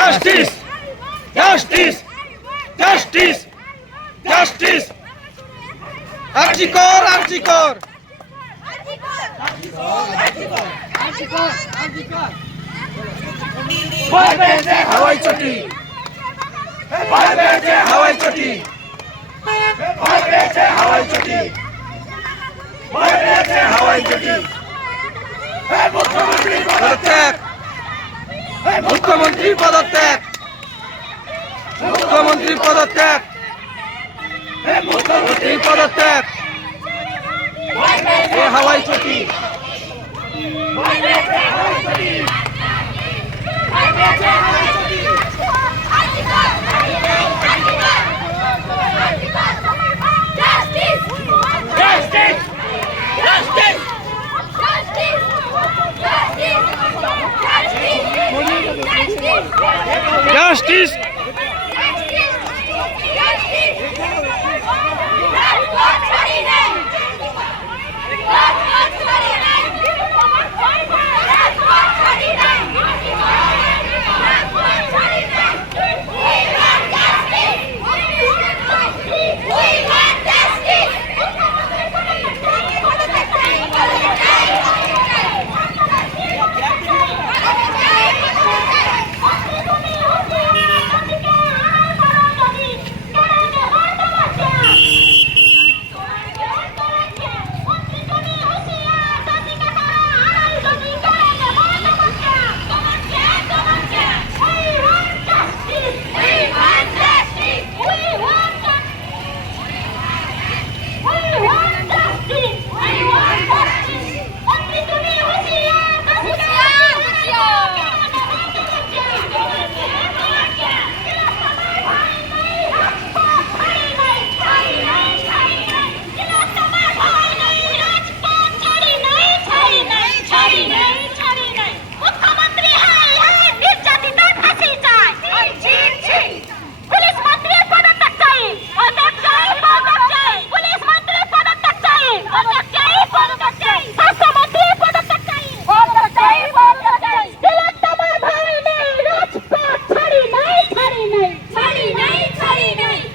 Justice justice justice justice আর্জি কর আর্জি কর হাওয়াই চটি হাওয়াই চটি হাওয়াই চটি হাওয়াই চটি মুখ্যমন্ত্রী পদত্যাগ মুখ্যমন্ত্রী পদত্যাগ। মুখ্যমন্ত্রী পদত্যাগ। মুখ্যমন্ত্রী পদত্যাগ। হাওয়াই চটি Justice! Justice! Justice! Justice! Justice! Justice! Justice